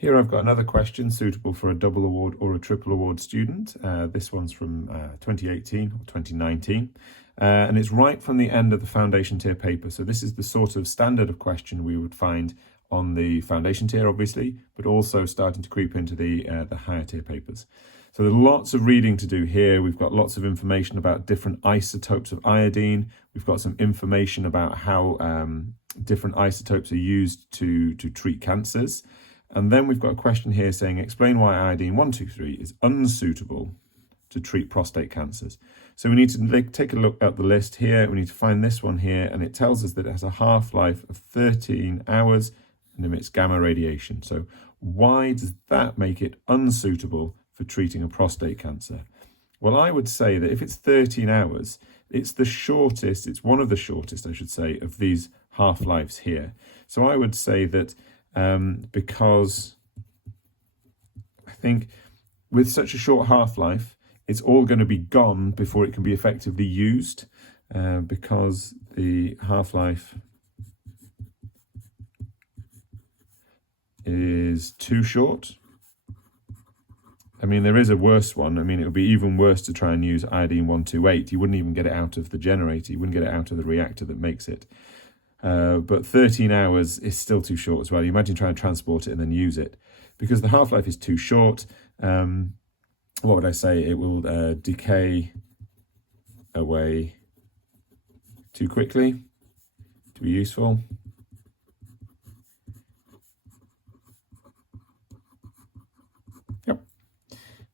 Here I've got another question suitable for a double award or a triple award student. This one's from 2018 or 2019, and it's right from the end of the foundation tier paper. So this is the sort of standard of question we would find on the foundation tier, obviously, but also starting to creep into the higher tier papers. So there's lots of reading to do here. We've got lots of information about different isotopes of iodine. We've got some information about how different isotopes are used to treat cancers. And then we've got a question here saying, explain why iodine 123 is unsuitable to treat prostate cancers. So we need to take a look at the list here. We need to find this one here, and it tells us that it has a half-life of 13 hours and emits gamma radiation. So why does that make it unsuitable for treating a prostate cancer? Well, I would say that if it's 13 hours, it's the shortest, it's one of the shortest, I should say, of these half-lives here. So I would say that because I think with such a short half-life, it's all going to be gone before it can be effectively used, because the half-life is too short. I mean, there is a worse one. I mean, it would be even worse to try and use iodine 128. You wouldn't even get it out of the generator. You wouldn't get it out of the reactor that makes it. But 13 hours is still too short as well. You imagine trying to transport it and then use it. Because the half-life is too short, what would I say? It will decay away too quickly to be useful. Yep.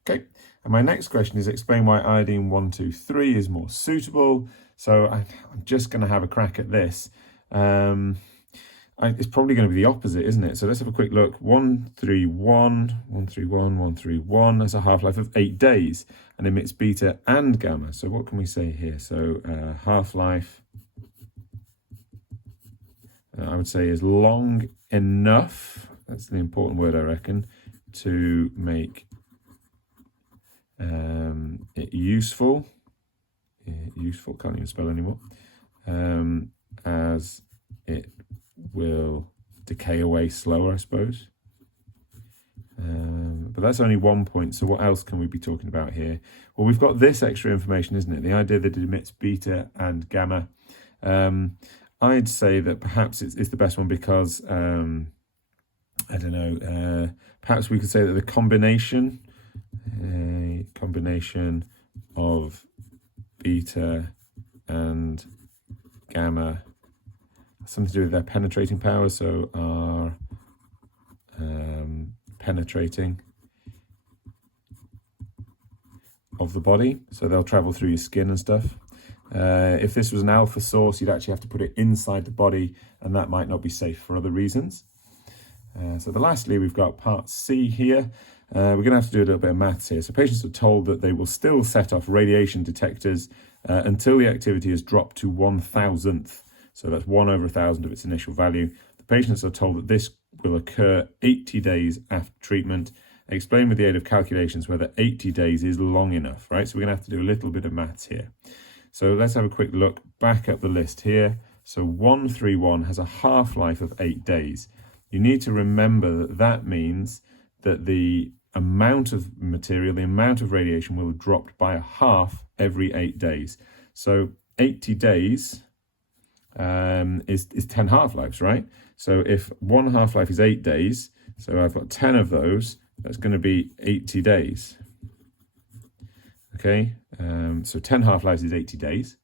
Okay. And my next question is, explain why iodine 123 is more suitable. So I'm just going to have a crack at this. It's probably going to be the opposite, isn't it? So let's have a quick look. 131 has a half-life of 8 days and emits beta and gamma. So what can we say here? So half-life, I would say, is long enough. That's the important word, I reckon, to make it useful. Useful, can't even spell anymore. As it will decay away slower, I suppose. But that's only 1 point, so what else can we be talking about here? Well, we've got this extra information, isn't it? The idea that it emits beta and gamma. I'd say that perhaps it's the best one because, I don't know, perhaps we could say that the combination of beta and gamma, something to do with their penetrating power, so are penetrating of the body, so they'll travel through your skin and stuff. If this was an alpha source, you'd actually have to put it inside the body, and that might not be safe for other reasons. So lastly, we've got part C here. We're going to have to do a little bit of maths here. So patients are told that they will still set off radiation detectors until the activity has dropped to 1,000th. So that's 1 over 1,000 of its initial value. The patients are told that this will occur 80 days after treatment. Explain with the aid of calculations whether 80 days is long enough, right? So we're going to have to do a little bit of maths here. So let's have a quick look back at the list here. So 131 has a half-life of 8 days. You need to remember that that means that the amount of material, the amount of radiation will have dropped by a half every 8 days. So 80 days is 10 half-lives, right? So if one half-life is 8 days, so I've got 10 of those, that's going to be 80 days. Okay, so 10 half-lives is 80 days.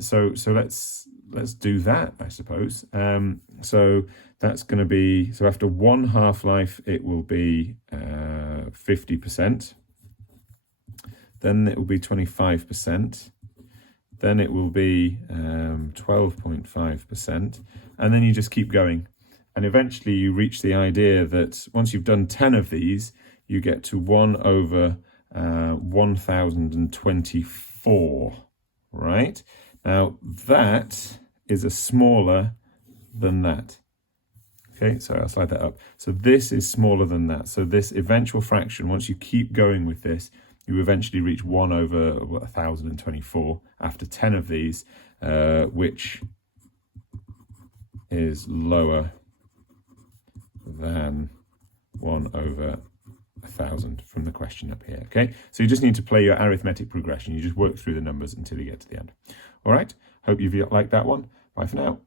So let's do that, I suppose. So that's going to be, so after one half-life, it will be 50%. Then it will be 25%. Then it will be 12.5%. And then you just keep going. And eventually you reach the idea that once you've done 10 of these, you get to 1 over 1,024, right? Now that is a smaller than that. Okay, so I'll slide that up. So this is smaller than that. So this eventual fraction, once you keep going with this, you eventually reach 1 over 1,024 after 10 of these, which is lower than 1 over 1,000 from the question up here, okay? So you just need to play your arithmetic progression. You just work through the numbers until you get to the end. All right, hope you've liked that one. Bye for now.